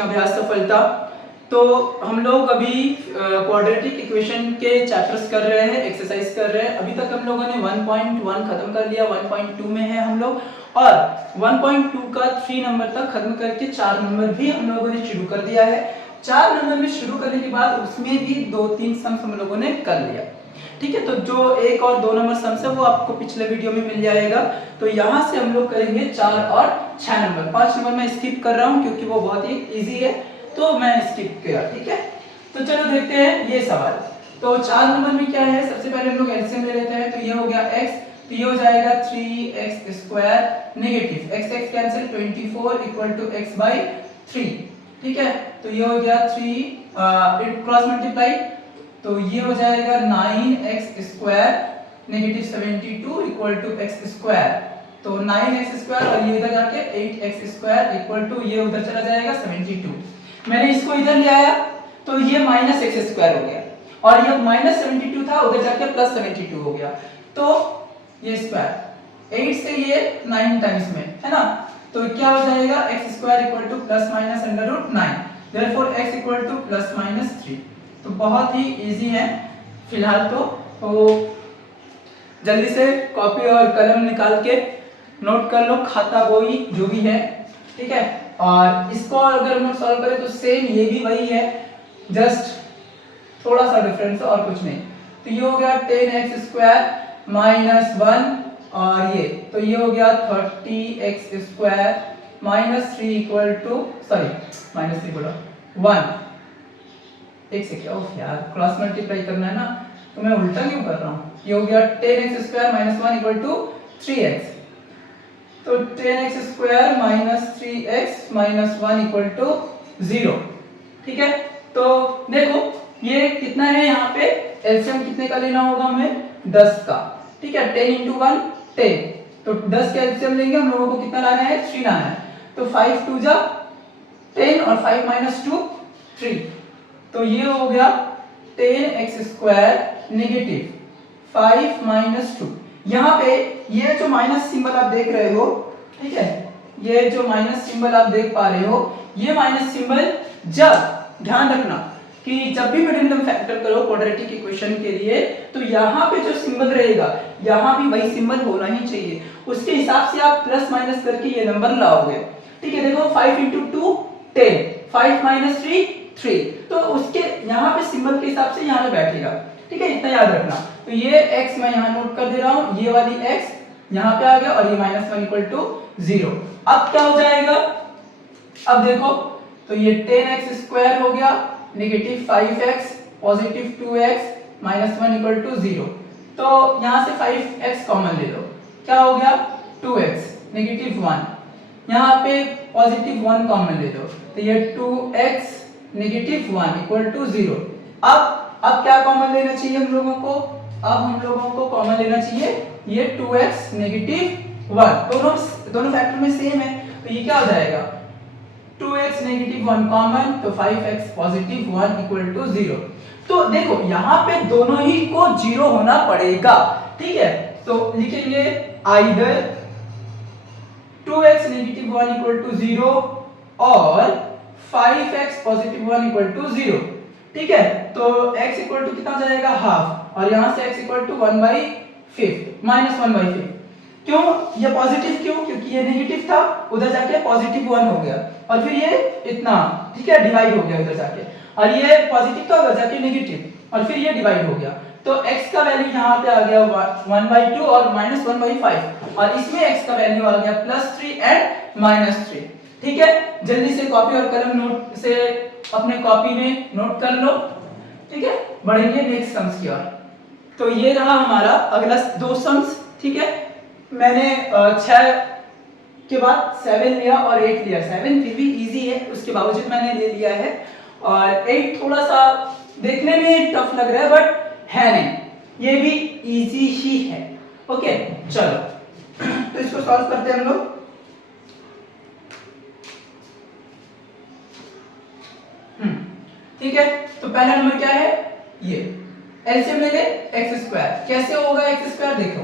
Coaching अभ्यास सफलता। तो हम लोग अभी क्वाड्रेटिक इक्वेशन के चैप्टर्स कर रहे हैं, एक्सरसाइज कर रहे हैं। अभी तक हम लोगों ने 1.1 खत्म कर लिया, 1.2 में है हम लोग, और 1.2 का 3 नंबर तक खत्म करके 4 नंबर भी हम लोगों ने शुरू कर दिया है। 4 नंबर में शुरू करने के बाद उसमें भी 2-3 सम्स हम लोगों ने कर लिया, ठीक है। तो जो 1 और 2 नंबर सम्स है वो आपको पिछले वीडियो में मिल जाएगा। तो यहाँ से हम लोग करेंगे 4 और 6 नंबर। 5 नंबर मैं स्किप कर रहा हूँ क्योंकि वो बहुत ही इजी है, तो मैं स्किप किया, ठीक है। तो चलो देखते हैं ये सवाल। तो 4 नंबर में क्या है, सबसे पहले हम लोग एलसीएम ले लेते हैं। तो ये हो गया x, तो ये हो जाएगा 3x² negative x cancel 24 equal to x/3, ठीक है। तो ये हो गया 3 क्रॉस मल्टीप्लाई, तो ये हो जाएगा 9x² negative 72 equal to x²। तो 9x² और ये इधर जाके 8x² इक्वल टू ये उधर चला जाएगा 72। मैंने इसको इधर ले आया तो ये -x² हो गया, और ये -72 था उधर जाके +72 हो गया। तो ये स्क्वायर 8 से ये 9 टाइम्स में है ना, तो क्या हो जाएगा x² equal to ±√9, therefore x equal to ±3। तो बहुत ही इजी है फिलहाल तो जल्दी से कॉपी और कलम निकाल के नोट कर लो, खाता बोई जो भी है, ठीक है। और इसको अगर हम सॉल्व करें तो सेम ये भी वही है, जस्ट थोड़ा सा डिफरेंस है और कुछ नहीं। तो ये हो गया 10x² -1, और ये तो ये हो गया 30x² -3 इक्वल टू -3 बोला 1। एक सेकंड यार, क्रॉस मल्टीप्लाई करना है ना, तो मैं उल्टा क्यों कर रहा हूँ। ये हो गया 10x² -1 इक्वल टू 3x, तो 10x² -3x -1 इक्वल टू 0, ठीक है। तो देखो ये कितना है, यहाँ पे एलसीएम कितने का लेना होगा हमें, 10 का, ठीक है। 10 × 1 10, तो 10 का एलसीएम लेंगे हम लोगों को कितना लाना है, 3 लाना है। तो 5 2 जा 10 और 5 - 2 3, तो ये हो गया 10x² नेगेटिव 5 - 2। यहाँ पे ये जो माइनस सिंबल आप देख रहे हो, ठीक है, ये जो माइनस सिंबल आप देख पा रहे हो, ये माइनस सिंबल, जब ध्यान रखना कि जब भी मिडिल टर्म फैक्टर करो क्वाड्रेटिक इक्वेशन के लिए, तो यहाँ पे जो सिंबल रहेगा यहाँ भी वही सिंबल होना ही चाहिए, उसके हिसाब से आप प्लस माइनस करके ये नंबर लाओगे, ठीक है। देखो 5 × 2 10, 5 - 3 3, तो उसके यहाँ पे सिंबल के हिसाब से यहाँ पे बैठेगा, ठीक है, इतना याद रखना। तो ये x मैं यहाँ नोट कर दे रहा हूँ, ये वाली x यहाँ पे आ गया, और ये -1 इक्वल टू 0। अब क्या हो जाएगा, अब देखो तो ये 10x² हो गया negative 5x positive 2x -1 equal to 0। तो यहाँ से 5x कॉमन ले लो, क्या हो गया 2x नेगेटिव 1, यहाँ पे पॉजिटिव 1 कॉमन ले लो, तो ये 2x नेगेटिव 1 इक्वल टू 0। अब क्या कॉमन लेना चाहिए हम लोगों को, अब हम लोगों को कॉमन लेना चाहिए ये 2x नेगेटिव 1, दोनों फैक्टर में सेम है, तो ये क्या हो जाएगा 2x नेगेटिव 1 कॉमन, तो 5x पॉजिटिव 1 इक्वल टू 0। तो देखो यहाँ पे दोनों ही को 0 होना पड़ेगा, ठीक है। तो लिखेंगे either 2x negative 1 equal to 0 और 5x पॉजिटिव 1 इक्वल टू 0, ठीक है। तो x इक्वल टू कितना हो जाएगा हाफ, और यहाँ से x इक्वल टू 1/5 -1/5। क्यों ये पॉजिटिव, क्यों, क्योंकि ये नेगेटिव था, उधर जाके पॉजिटिव 1 हो गया, और फिर ये इतना, ठीक है, डिवाइड हो गया उधर जाके, और ये पॉजिटिव का उधर जाके नेगेटिव, और फिर ये डिवाइड हो गया। तो x का वैल्यू यहाँ पे आ गया 1/2 और -1/5, और इसमें x का वैल्यू आ गया +3 एंड -3, ठीक है। जल्दी से कॉपी और कलम नोट से अपने कॉपी में नोट कर लो, ठीक है। बढ़ेंगे नेक्स्ट सम्स की ओर। तो ये रहा हमारा अगला 2 सम्स, ठीक है। मैंने 6 के बाद 7 लिया और 8 लिया। 7 फिर भी इजी है, उसके बावजूद मैंने ले लिया है, और 8 थोड़ा सा देखने में टफ लग रहा है, बट है नहीं, ये भी इजी ही है, ओके। चलो तो इसको सॉल्व करते हैं हम लोग। ठीक है, तो पहला नंबर क्या है, ये एलसीएम ले ले x²। कैसे होगा x², देखो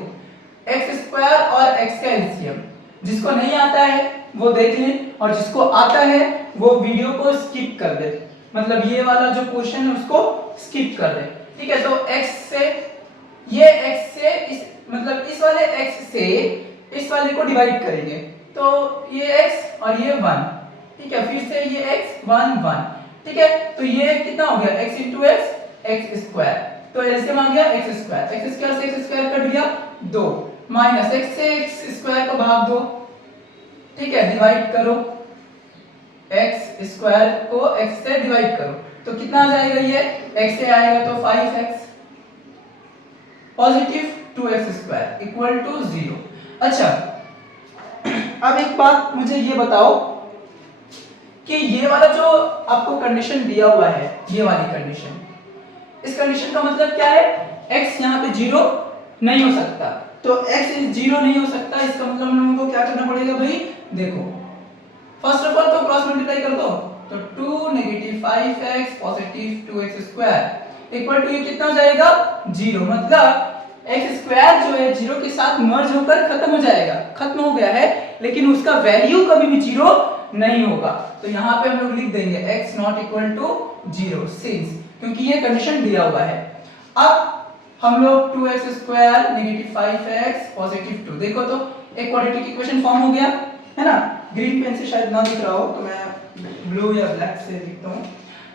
x² और x का एलसीएम, जिसको नहीं आता है वो देख लें, और जिसको आता है वो वीडियो को स्किप कर दे, मतलब ये वाला जो क्वेश्चन है उसको स्किप कर दे। ठीक है, तो x से ये x से इस मतलब इस वाले x से इस वाले को डिवाइड करेंगे, तो ये x और ये 1। ठीक है, फिर से ये x 1 1। ठीक है, तो ये कितना हो गया x into x x square, तो एलसीएम आ गया x स्क्वायर से x स्क्वायर कट गया 2 माइनस x से x स्क्वायर को भाग दो। ठीक है, डिवाइड करो, x स्क्वायर को x से डिवाइड करो तो कितना आ जाएगा, ये x से आएगा तो 5x positive 2x square equal to 0। अच्छा, अब एक बात मुझे ये बताओ कि ये वाला जो आपको कंडीशन दिया हुआ है, ये वाली कंडीशन, इस कंडीशन का मतलब क्या है, x यहाँ पे 0 नहीं हो सकता, तो x 0 नहीं हो सकता, इसका मतलब हम लोगों को क्या करना पड़ेगा भाई, देखो फर्स्ट ऑफ ऑल तो क्रॉस मल्टीप्लाई कर दो, तो 2 negative 5x positive 2x square equal to ये कितना हो जाएगा 0, मतलब x स्क्वायर जो है 0 के साथ मर्ज होकर खत्म हो जाएगा, खत्म हो गया है, लेकिन उसका वैल्यू कभी भी 0 नहीं होगा। तो यहाँ पे हम लोग लिख देंगे x not equal to 0 since, क्योंकि ये कंडीशन दिया हुआ है। अब हम लोग 2x square negative 5x positive 2, देखो तो एक क्वाड्रेटिक इक्वेशन फॉर्म हो गया है ना। ग्रीन पेन से शायद ना दिख रहा हो तो मैं ब्लू या ब्लैक से लिखता हूँ।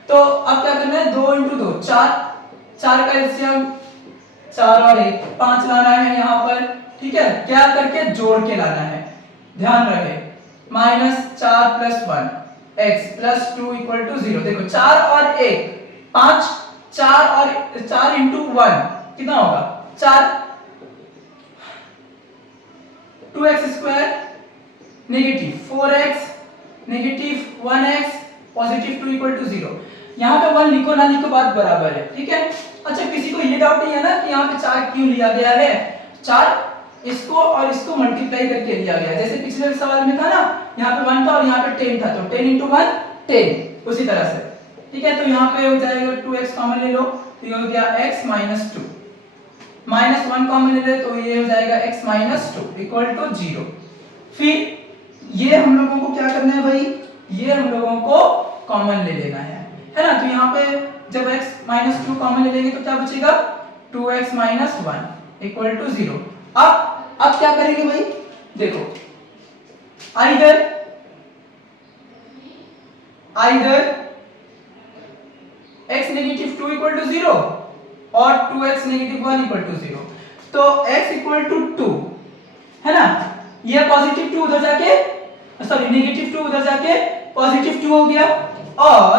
तो अब क्या करना है, 2 into 2 4, 4 का एलसीएम 4 और 1 5 लाना है यहाँ पर। ठीक है, क्या करके जोड़ के लाना है, ध्यान रहे, -4 + 1 x + 2 = 0। देखो 4 और 1 5, 4 और 4 into 1 कितना होगा 4, 2x square negative 4x negative 1x positive 2 = 0। यहाँ पे 1 लिखो ना लिखो बात बराबर है। ठीक है, अच्छा किसी को ये डाउट नहीं है ना कि यहाँ पे 4 क्यों लिया गया है, 4 इसको और इसको मल्टीप्लाई करके लिया गया, जैसे पिछले सवाल में था ना, यहाँ पे 1 था और यहाँ पे 10 था, तो 10 × 1 10, उसी तरह से। ठीक है, तो यहाँ पे हो जाएगा 2x कॉमन ले लो, तो ये हो गया x - 2, -1 कॉमन ले ले तो ये हो जाएगा x - 2 = 0। फिर ये हम लोगों को क्या करना है भाई, ये हम लोगों को कॉमन ले लेना है ना। तो यहाँ पे जब x - 2 कॉमन ले लेंगे तो क्या बचेगा 2x - 1 = 0। अब क्या करेंगे भाई, देखो आइदर x - 2 = 0 और 2x - 1 = 0, तो x = 2 है ना, ये पॉजिटिव 2 उधर जाके सॉरी नेगेटिव 2 उधर जाके पॉजिटिव 2 हो गया, और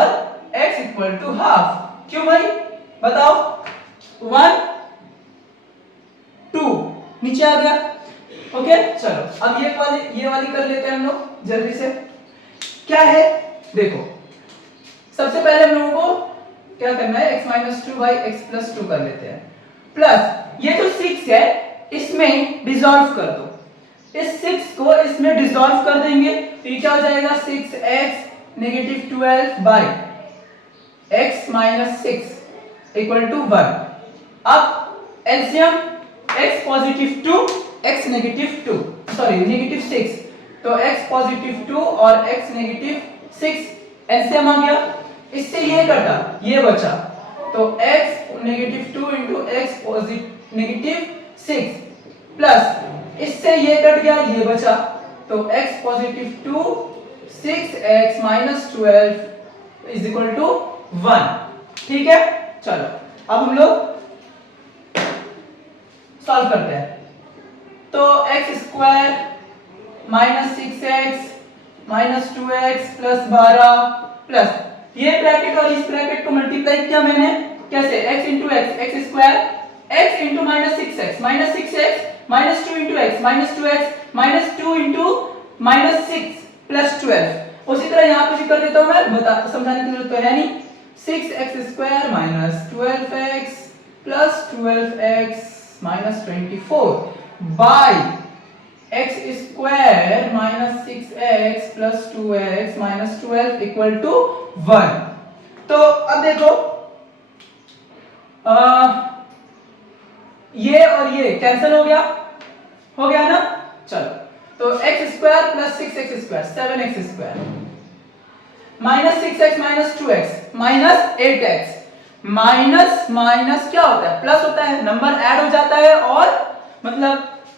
x = हाफ। क्यों भाई बताओ, 1 2 नीचे आ गया। ओके, चलो अब ये वाली कर लेते हैं हम लोग जल्दी से। क्या है देखो, सबसे पहले हम लोगों को क्या करना है, x - 2 / x + 2 कर लेते हैं, प्लस ये जो 6 है इसमें डिसॉल्व कर दो, इस 6 को इसमें डिसॉल्व कर देंगे तो ये क्या हो जाएगा 6x - 12 / x - 6 = 1। अब एलसीएम x + 2 x - 2 सॉरी -6, तो x + 2 और x - 6 एलसीएम आ गया, इससे ये कटा ये बचा, तो x - 2 × x - 6 प्लस इससे ये कट गया ये बचा, तो x + 2 6x - 12 = 1। ठीक है, चलो अब हम लोग सॉल्व करते हैं। तो x square -6x - 2x + 12 plus ये ब्रैकेट और इस ब्रैकेट को मल्टीप्लाई किया मैंने, कैसे x × x square x × -6x - 6x -2 × x -2x -2 × -6 + 12। उसी तरह यहां पे भी कर देता हूं मैं, बता समझाने की जरूरत तो है नहीं। 6x² - 12x + 12x - 24 by x² - 6x + 2x - 12 = 1। तो अब देखो ये और ये कैंसिल हो गया ना, चलो तो x² + 6x² 7x² minus 6x minus 2x minus 8x minus minus क्या होता है, प्लस होता है, नंबर ऐड हो जाता है और मतलब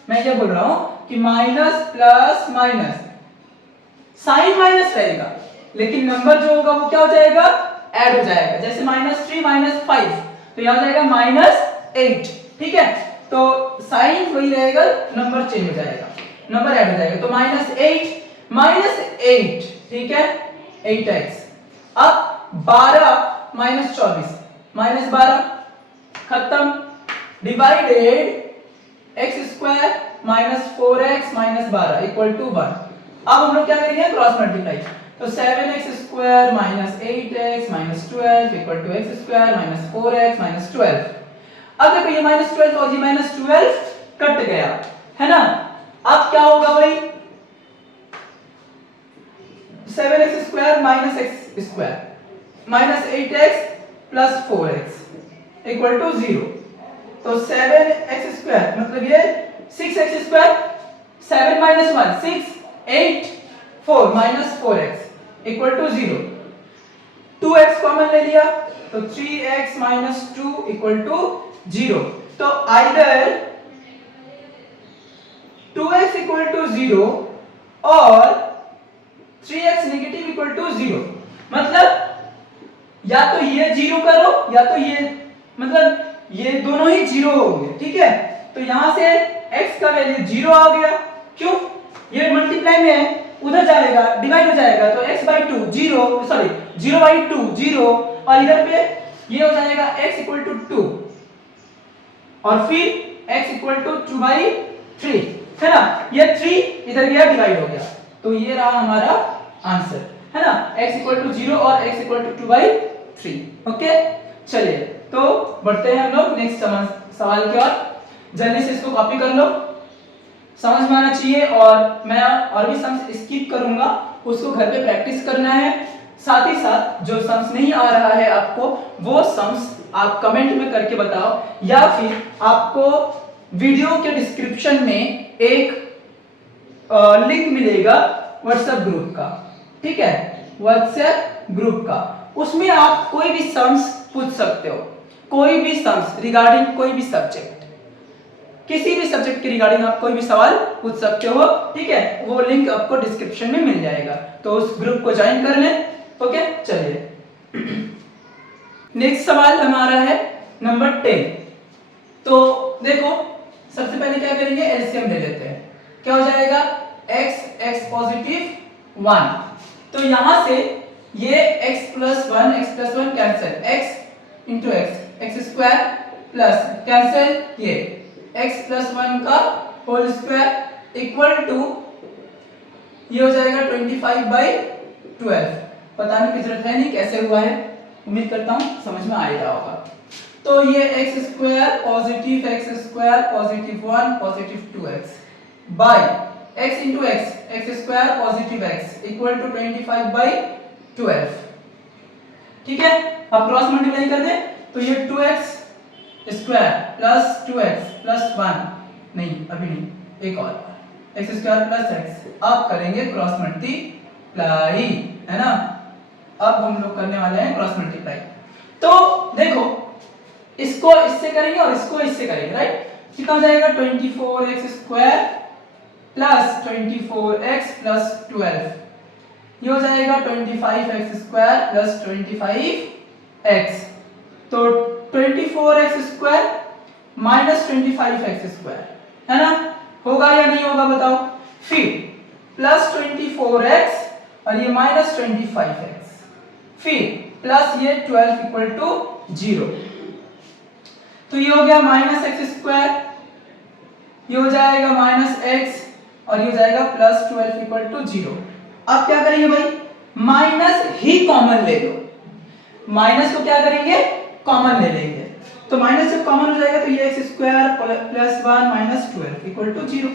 मैं क्या बोल रहा हूं कि minus plus minus sign minus रहेगा लेकिन नंबर जो होगा वो क्या हो जाएगा, ऐड हो जाएगा। जैसे माइनस 3 माइनस 5 तो यहां हो जाएगा माइनस 8, ठीक है। तो साइन वही रहेगा, नंबर चेंज हो जाएगा, नंबर ऐड हो जाएगा। तो माइनस 8, ठीक है, 8x। अब 12 माइनस 24 माइनस 12 खत्म, divided x square minus 4x minus 12 equal to 1। अब हम लोग क्या करेंगे, क्रॉस मल्टीप्लाई। तो 7x square minus 8x minus 12 equal to x square minus 4x minus 12। अब देखो ये माइनस 12 और ये माइनस 12 कट गया, है ना। अब क्या होगा भाई, 7x square minus x square minus 8x plus 4x equal to 0। तो 7x स्क्वायर मतलब ये 6x square, 7 minus 1 6, 8 4 minus 4x equal to 0। 2x common ले लिया तो 3x माइनस 2 इक्वल टू 0। तो आइदर 2x इक्वल टू 0 और 3x नेगेटिव इक्वल टू 0। मतलब या तो ये 0 करो या तो ये, मतलब ये दोनों ही 0 होंगे, ठीक है। तो यहां से x का वैल्यू 0 आ गया, क्यों, ये मल्टीप्लाई में है, उधर जाएगा डिवाइड हो जाएगा तो x/2 0, सॉरी 0/2 0 और इधर पे ये हो जाएगा x इक्वल टू 2 और फिर x इक्वल टू 2/3, है ना। ये 3 इधर गया डिवाइड हो गया, तो ये रहा हमारा आंसर, है ना, x इक्वल टू 0 और x इक्वल टू 2/3। ओके, चलिए तो बढ़ते हैं हम लोग नेक्स्ट सवाल की ओर। जल्दी से इसको कॉपी कर लो, समझ में आना चाहिए। और मैं और भी सम्स स्किप करूंगा, उसको घर पे प्रैक्टिस करना है। साथ ही साथ जो सम्स नहीं आ रहा है आपको, वो सम्स आप कमेंट में करके बताओ, या फिर आपको वीडियो के डिस्क्रिप्शन में एक लिंक मिलेगा व्हाट्सएप ग्रुप का, ठीक है, व्हाट्सएप ग्रुप का। उसमें आप कोई भी सम्स पूछ सकते हो, कोई भी सम्स रिगार्डिंग कोई भी सब्जेक्ट, किसी भी सब्जेक्ट के रिगार्डिंग आप कोई भी सवाल पूछ सकते हो, ठीक है। वो लिंक आपको डिस्क्रिप्शन में मिल जाएगा, तो उस ग्रुप को ज्वाइन कर लें। ओके, चलिए नेक्स्ट सवाल हमारा है नंबर 10। तो देखो सबसे पहले क्या करेंगे, एलसीएम ले लेते हैं। क्या हो जाएगा, x पॉजिटिव 1, तो यहां से ये x plus 1 cancel, x into x square plus cancel ये x प्लस 1 का होल स्क्वायर इक्वल टू ये हो जाएगा 25/12। बताने की जरूरत है नहीं कैसे हुआ है, उम्मीद करता हूं समझ में आ ही रहा होगा। तो ये x square positive 1 positive 2x by x into x square positive x equal to 25/12, ठीक है। अब क्रॉस मल्टीप्लाई कर दे तो ये 2x square plus 2x plus 1, नहीं अभी नहीं, एक और x स्क्वायर प्लस x। अब करेंगे क्रॉस मल्टीप्लाई, है ना। अब हम लोग करने वाले हैं क्रॉस मल्टीप्लाई। तो देखो इसको इससे करेंगे और इसको इससे करेंगे, राइट। कितना हो जाएगा, 24x square plus 24x plus 12, ये हो जाएगा 25x स्क्वायर प्लस 25x। तो 24x square minus 25x square, है ना, होगा या नहीं होगा बताओ। फिर प्लस 24x और ये माइनस 25x, फिर प्लस ये 12 इक्वल टू 0। तो ये हो गया माइनस x स्क्वायर, ये हो जाएगा माइनस x और ये हो जाएगा प्लस 12 इक्वल टू 0। अब क्या करेंगे भाई, माइनस ही कॉमन ले लो, माइनस को क्या करेंगे, कॉमन ले लेंगे। तो माइनस जब कॉमन हो जाएगा तो ये x square plus 1 minus 12 equal to 0।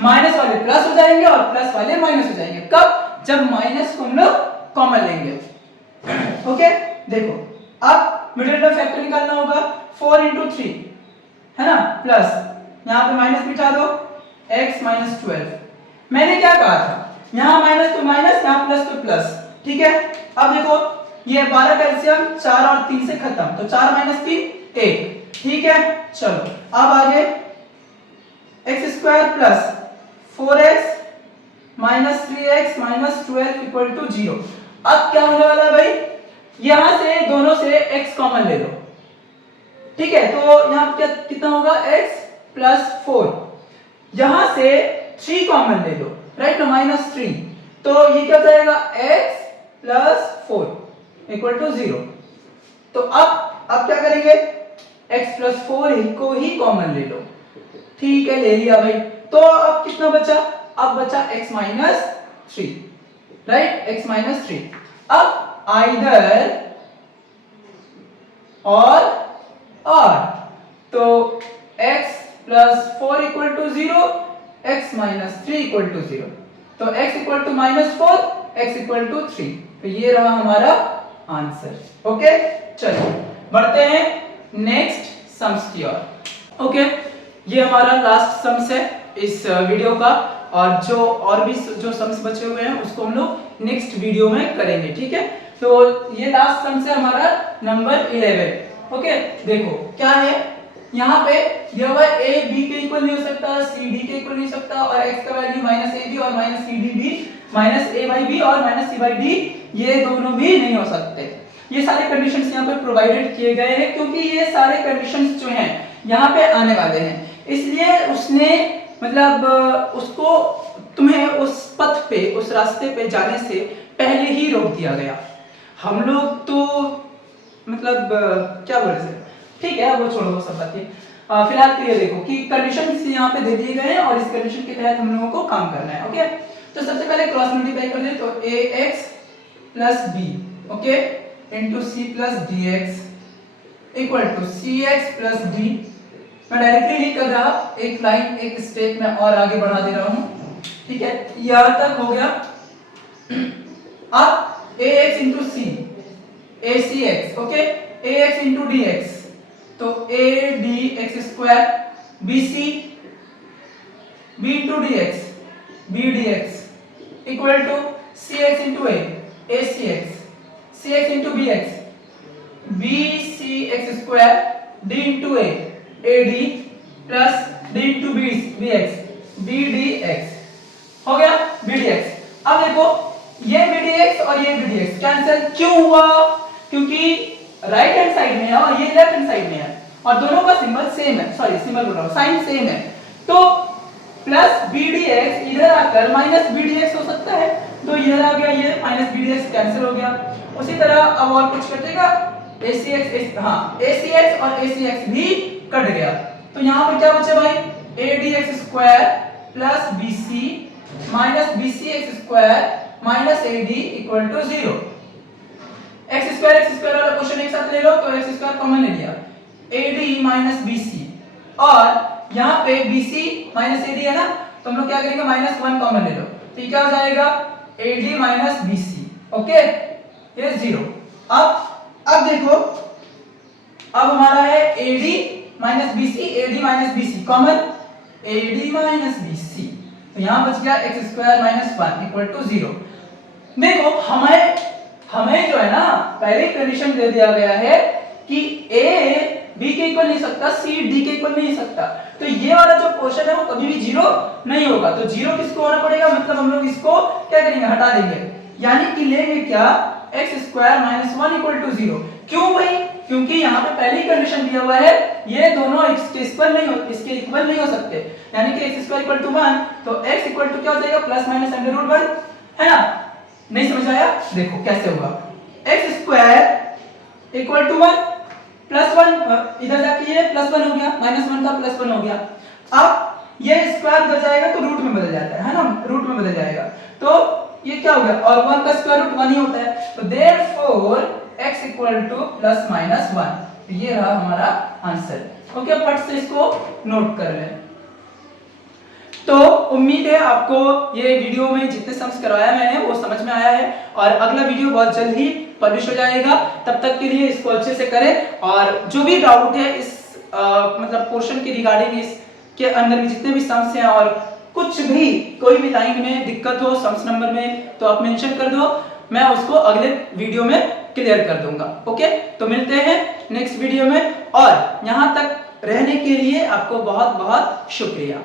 Minus वाले प्लस हो जाएंगे और प्लस वाले माइनस हो जाएंगे, कब, जब माइनस को हम लोग कॉमन लेंगे। ओके, देखो अब मिडिल टर्म फैक्टर निकालना होगा, 4 into 3, है ना, प्लस यहाँ पे माइनस बिठा दो, x माइनस 12। मैंने क्या कहा था, यहाँ माइनस तो माइनस, यहाँ प्लस तो प्लस, ठीक है। अब देखो ये 12 का एलसीएम 4 और 3 से खत्म, तो 4 माइनस 3 1, ठीक है। चलो अब आगे x square plus 4x minus 3x minus 12 equal to 0। अब क्या होने वाला है भाई, यहां से दोनों से x कॉमन ले लो, ठीक है। तो यहां क्या कितना होगा, x प्लस 4, यहां से 3 कॉमन ले लो, राइट ना, माइनस 3, तो ये क्या हो जाएगा x प्लस 4 इक्वल टू 0। तो अब क्या करेंगे, x प्लस 4 को ही कॉमन ले लो, ठीक है, ले लिया भाई। तो अब कितना बचा, अब बचा x minus 3, right, x minus 3। अब आइदर और तो x plus 4 equal to 0, x minus 3 equal to 0, तो x equal to minus 4, x equal to 3, तो ये रहा हमारा आंसर। ओके, चलिए बढ़ते हैं नेक्स्ट सम्स की ओर। ओके, ये हमारा लास्ट सम्स है इस वीडियो का, और जो जो सम्स बचे हुए हैं उसको हम लोग नेक्स्ट वीडियो में करेंगे, ठीक है। तो ये लास्ट सम्स है हमारा नंबर 11। ओके, देखो क्या है, यहाँ पे यह a b के इक्वल नहीं हो सकता, c d के इक्वल नहीं हो सकता, और x का वैल्यू माइनस a b और माइनस c d भी, माइनस a by b और माइनस c by d ये दोनों भी नहीं हो सकते। ये सारे कंडीशंस यहाँ पे प्रोवाइडेड किए गए हैं, क्योंकि ये सारे कंडीशंस जो हैं यहाँ पे आने वाले हैं, इसलिए उसने मतलब उसको तुम्हें उस पथ पे, उस रास्ते पे जाने से पहले ही रोक दिया गया। हम लोग तो मतलब क्या बोल सकते, ठीक है, वो छोड़ो वो सब बातें। फिलहाल तो ये देखो कि कंडीशंस यहाँ पे दे दिए गए हैं और इस कंडीशन के तहत हम लोगों को काम करना है। ओके, तो सबसे पहले क्रॉस मल्टीप्लाई कर दें, तो ax plus b, okay, into c plus dx equal to cx plus d। मैं डायरेक्टली नहीं कर रहा, एक लाइन एक स्टेप में और आगे बढ़ा दे रहा हूं, ठीक है, यहां तक हो गया। अब ax into c, acx, okay, ax into dx, तो a dx square, bc b into dx, b dx equal to cx into a, acx, cx into bx, bcx square, d into a, ad plus d into bx, bdx हो गया, bdx। अब देखो ये bdx और ये bdx cancel क्यों हुआ, क्योंकि राइट हैंड साइड में है और ये लेफ्ट हैंड साइड में है, और दोनों का सिंबल सेम है, सॉरी सिंबल बोल रहा हूं, साइन सेम है, तो प्लस bdx इधर आकर माइनस bdx हो सकता है, तो इधर आ गया, ये माइनस bdx कैंसिल हो गया। उसी तरह अब और कुछ कटेगा, acx, हाँ acx और acx भी कट गया, तो यहाँ पर क्या बचे भाई, adx square plus bc minus bcx square minus ad equal to 0। x square वाला क्वेश्चन एक साथ ले लो, तो x स्क्वायर कॉमन ले लिया, ad माइनस bc, और यहाँ पे bc माइनस ad है ना, तो हम लोग क्या करेंगे, माइनस 1 कॉमन ले लो, तो ये क्या हो जाएगा, ad माइनस bc, ओके, ये 0। अब देखो, अब हमारा है ad minus bc common, ad minus bc, तो यहाँ बच गया x square minus 1 equal to 0। देखो हमें जो है ना पहले कंडीशन दे दिया गया है कि a b के इक्वल नहीं सकता, c d के इक्वल नहीं सकता, तो ये वाला जो पोर्शन है वो कभी भी 0 नहीं होगा, तो 0 किसको होना पड़ेगा, मतलब हम लोग इसको क्या करेंगे, हटा देंगे, यानी कि लेंगे क्या, x square minus 1 equal to 0। क्यों भाई, क्योंकि यहाँ पे पहली कंडीशन दिया हुआ है ये दोनों इसके इक्वल नहीं हो सकते, यानी कि x स्क्वायर इक्वल टू 1, तो x इक्वल टू क्या हो जाएगा, प्लस माइनस अंडर रूट 1, है ना, नहीं समझ आया, देखो कैसे होगा, x square equal to 1 plus 1, इधर जाके ये प्लस 1 हो गया, माइनस 1 था प्लस 1 हो गया, अब ये स्क्वायर उधर जाएगा तो रूट में बदल जाता है ना, रूट में बदल जाएगा, तो ये क्या हो गया, और 1 का स्क्वायर रूट 1 ही होता है, तो therefore x equal two plus minus 1, तो ये रहा हमारा आंसर। ओके, फट से इसको नोट कर लें। तो उम्मीद है आपको ये वीडियो में जितने सम्स करवाया मैंने वो समझ में आया है, और अगला वीडियो बहुत जल्द ही पब्लिश हो जाएगा, तब तक के लिए इसको अच्छे से करें, और जो भी डाउट है इस मतलब पोर्शन के रिगार्डिंग, इसके अंदर में जितने भी सम्स हैं, और कुछ भी कोई भी लाइन में दिक्कत हो सम्स नंबर में, तो आप मेंशन कर दो, मैं उसको अगले वीडियो में क्लियर कर दूंगा। ओके, तो मिलते हैं नेक्स्ट वीडियो में, और यहाँ तक रहने के लिए आपको बहुत बहुत शुक्रिया।